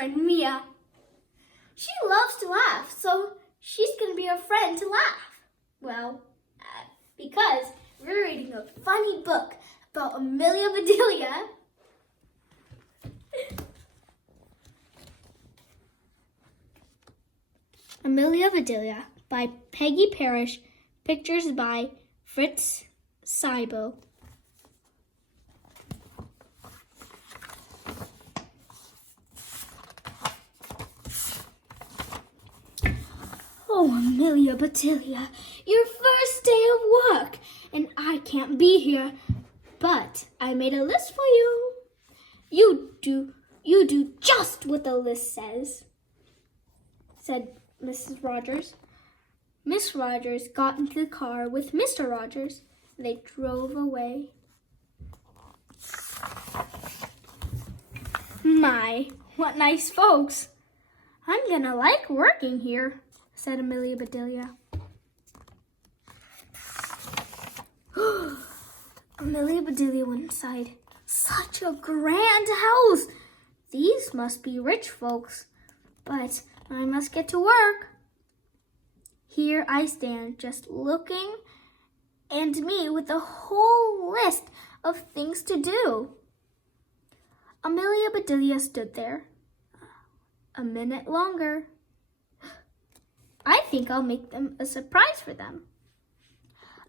friend Mia. She loves to laugh, so she's going to be a friend to laugh. Well, because we're reading a funny book about Amelia Bedelia. Amelia Bedelia by Peggy Parrish. Pictures by Fritz Seibo. Oh, Amelia Bedelia, your first day of work, and I can't be here. But I made a list for you. You do just what the list says, said Mrs. Rogers. Miss Rogers got into the car with Mr. Rogers. They drove away. My, what nice folks. I'm gonna like working here, said Amelia Bedelia. Amelia Bedelia went inside. Such a grand house! These must be rich folks, but I must get to work. Here I stand, just looking, and me with a whole list of things to do. Amelia Bedelia stood there. A minute longer. I think I'll make them a surprise for them.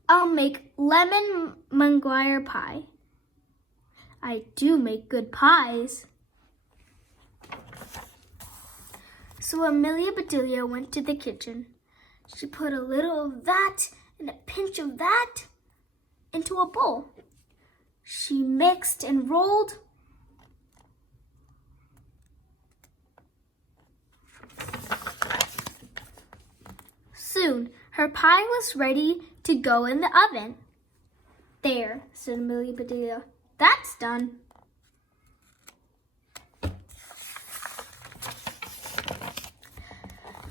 I'll make lemon Maguire pie. I do make good pies. So Amelia Bedelia went to the kitchen. She put a little of that and a pinch of that into a bowl. She mixed and rolled. Soon, her pie was ready to go in the oven. There, said Amelia Bedelia. That's done.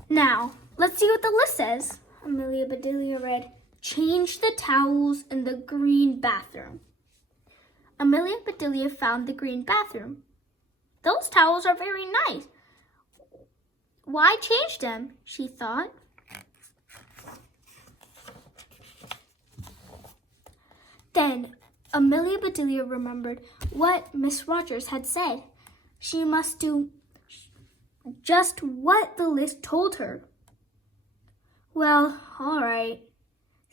Now, let's see what the list says. Amelia Bedelia read, change the towels in the green bathroom. Amelia Bedelia found the green bathroom. Those towels are very nice. Why change them, she thought. Then Amelia Bedelia remembered what Miss Rogers had said. She must do just what the list told her. Well, all right,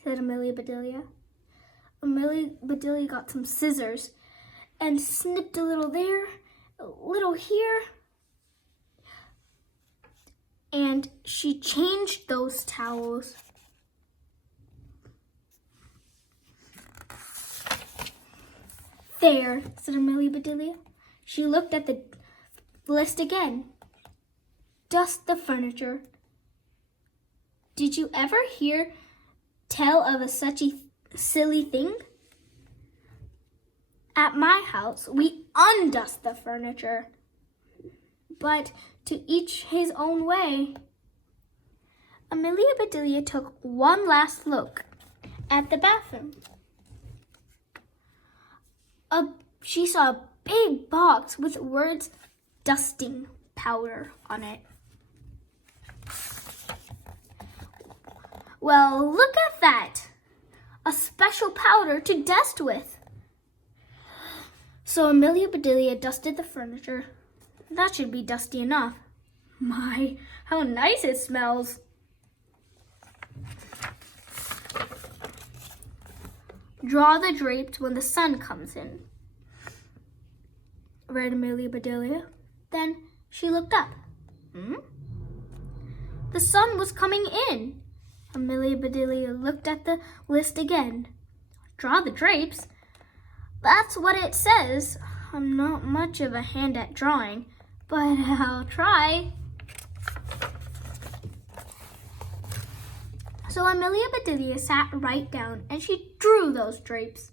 said Amelia Bedelia. Amelia Bedelia got some scissors and snipped a little there, a little here, and she changed those towels. There, said Amelia Bedelia. She looked at the list again. Dust the furniture. Did you ever hear tell of such a silly thing? At my house, we undust the furniture, but to each his own way. Amelia Bedelia took one last look at the bathroom. She saw a big box with words dusting powder on it. Well, look at that! A special powder to dust with. So Amelia Bedelia dusted the furniture. That should be dusty enough. My, how nice it smells. Draw the drapes when the sun comes in, read Amelia Bedelia. Then she looked up. The sun was coming in. Amelia Bedelia looked at the list again. Draw the drapes? That's what it says. I'm not much of a hand at drawing, but I'll try. So Amelia Bedelia sat right down and she drew those drapes.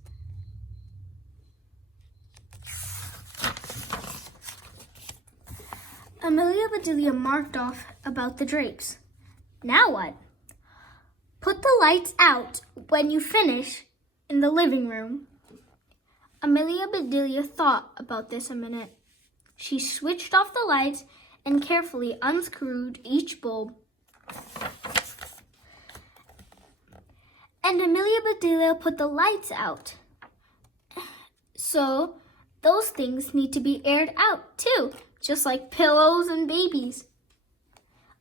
Amelia Bedelia marked off about the drapes. Now what? Put the lights out when you finish in the living room. Amelia Bedelia thought about this a minute. She switched off the lights and carefully unscrewed each bulb. And Amelia Bedelia put the lights out. So those things need to be aired out too, just like pillows and babies.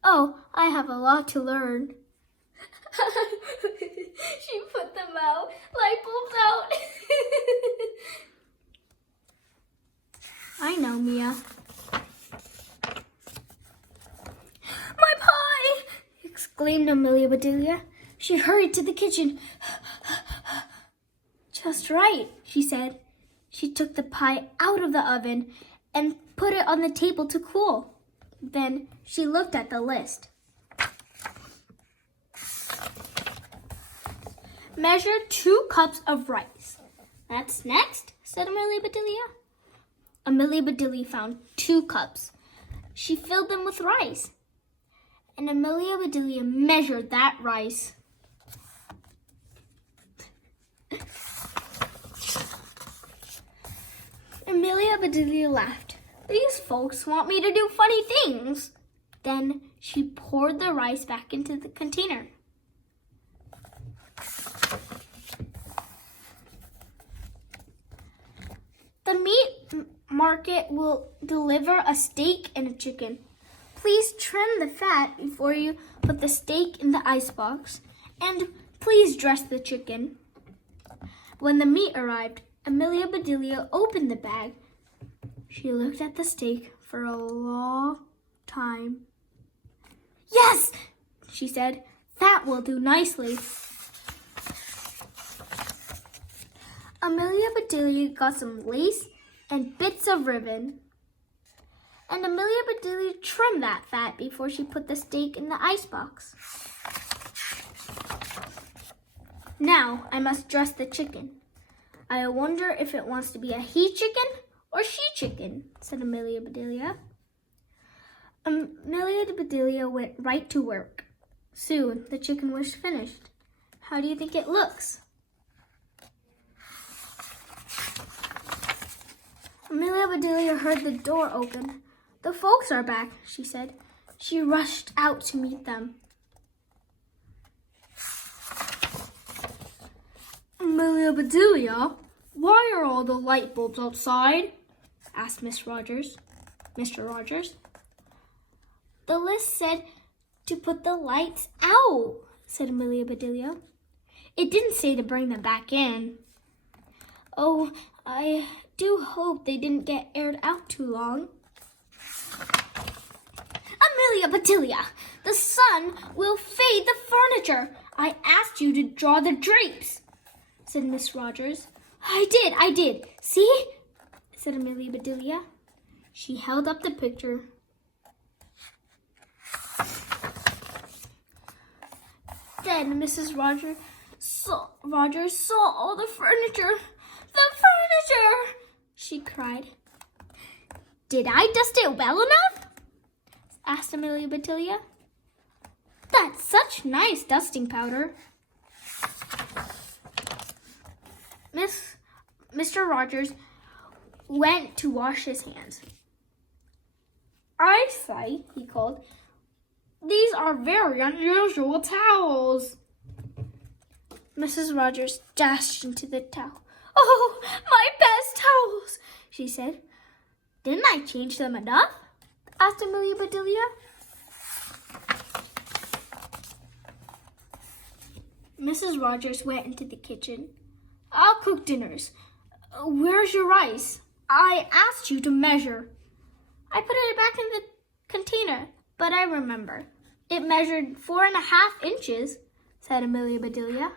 Oh, I have a lot to learn. She put them out, light bulbs out. I know, Mia. My pie! Exclaimed Amelia Bedelia. She hurried to the kitchen. Just right, she said. She took the pie out of the oven and put it on the table to cool. Then she looked at the list. Measure 2 cups of rice. That's next, said Amelia Bedelia. Amelia Bedelia found 2 cups. She filled them with rice. And Amelia Bedelia measured that rice. Amelia Bedelia laughed. These folks want me to do funny things. Then she poured the rice back into the container. The meat market will deliver a steak and a chicken. Please trim the fat before you put the steak in the icebox, and please dress the chicken. When the meat arrived, Amelia Bedelia opened the bag. She looked at the steak for a long time. Yes, she said, that will do nicely. Amelia Bedelia got some lace and bits of ribbon. And Amelia Bedelia trimmed that fat before she put the steak in the icebox. Now I must dress the chicken. I wonder if it wants to be a he chicken or she chicken, said Amelia Bedelia. Amelia Bedelia went right to work. Soon the chicken was finished. How do you think it looks? Amelia Bedelia heard the door open. The folks are back, she said. She rushed out to meet them. Amelia Bedelia, why are all the light bulbs outside? Asked Mr. Rogers. The list said to put the lights out, said Amelia Bedelia. It didn't say to bring them back in. Oh, I do hope they didn't get aired out too long. Amelia Bedelia, the sun will fade the furniture. I asked you to draw the drapes, said Miss Rogers. I did. See? Said Amelia Bedelia. She held up the picture. Then Mrs. Rogers saw all the furniture. The furniture! She cried. Did I dust it well enough? Asked Amelia Bedelia. That's such nice dusting powder. Mr. Rogers went to wash his hands. I say, he called, these are very unusual towels. Mrs. Rogers dashed into the towel. Oh, my best towels, she said. Didn't I change them enough? Asked Amelia Bedelia. Mrs. Rogers went into the kitchen. I'll cook dinners. Where's your rice? I asked you to measure. I put it back in the container, but I remember. It measured 4.5 inches, said Amelia Bedelia.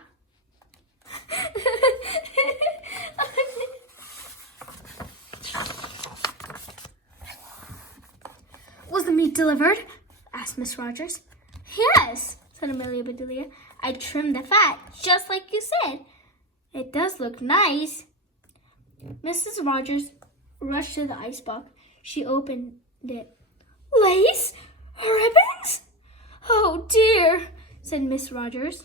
Was the meat delivered? Asked Miss Rogers. Yes, said Amelia Bedelia. I trimmed the fat, just like you said. It does look nice. Mrs. Rogers rushed to the icebox. She opened it. Lace? Ribbons? Oh dear, said Miss Rogers.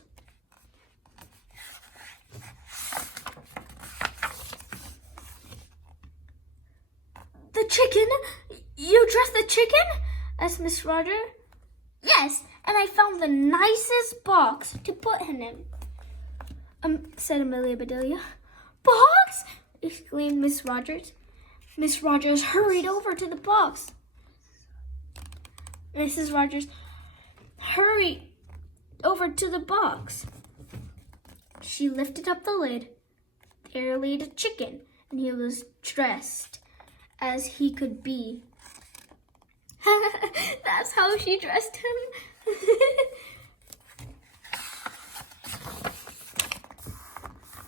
The chicken? You dressed the chicken? asked Miss Rogers. Yes, and I found the nicest box to put him in, said Amelia Bedelia. Box? Exclaimed Miss Rogers. Miss Rogers hurried over to the box. Mrs. Rogers hurried over to the box. She lifted up the lid. There laid a chicken, and he was dressed as he could be. That's how she dressed him.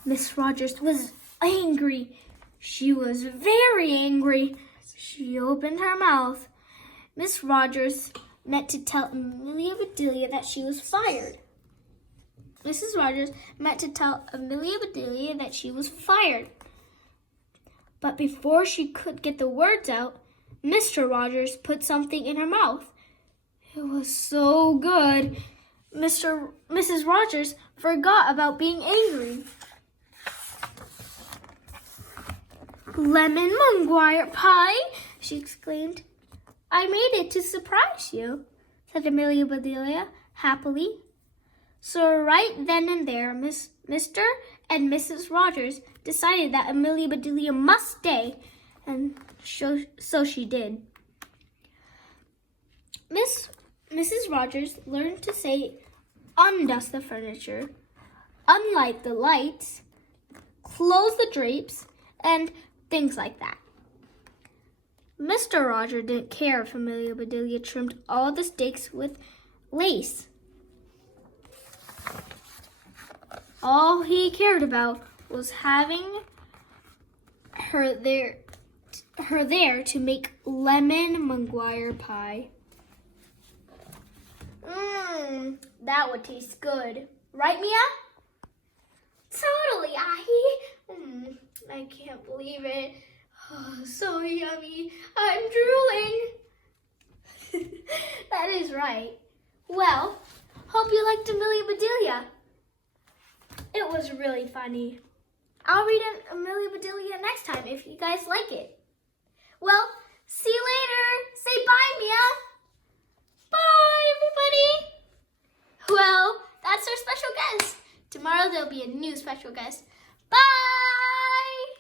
Miss Rogers was angry. She was very angry. She opened her mouth. Miss Rogers meant to tell Amelia Bedelia that she was fired. Mrs. Rogers meant to tell Amelia Bedelia that she was fired. But before she could get the words out, Mr. Rogers put something in her mouth. It was so good. Mrs. Rogers forgot about being angry. Lemon Maguire pie, she exclaimed. I made it to surprise you, said Amelia Bedelia happily. So right then and there, Mr. and Mrs. Rogers decided that Amelia Bedelia must stay, and so she did. Mrs. Rogers learned to say undust the furniture, unlight the lights, close the drapes, and things like that. Mr. Rogers didn't care if Amelia Bedelia trimmed all the steaks with lace. All he cared about was having her there to make lemon Maguire pie. That would taste good. Right, Mia? Totally, Aahi. I can't believe it. Oh, so yummy. I'm drooling. That is right. Well, hope you liked Amelia Bedelia. It was really funny. I'll read Amelia Bedelia next time if you guys like it. Well, see you later. Say bye, Mia. Bye, everybody. Well, that's our special guest. Tomorrow there'll be a new special guest. Bye.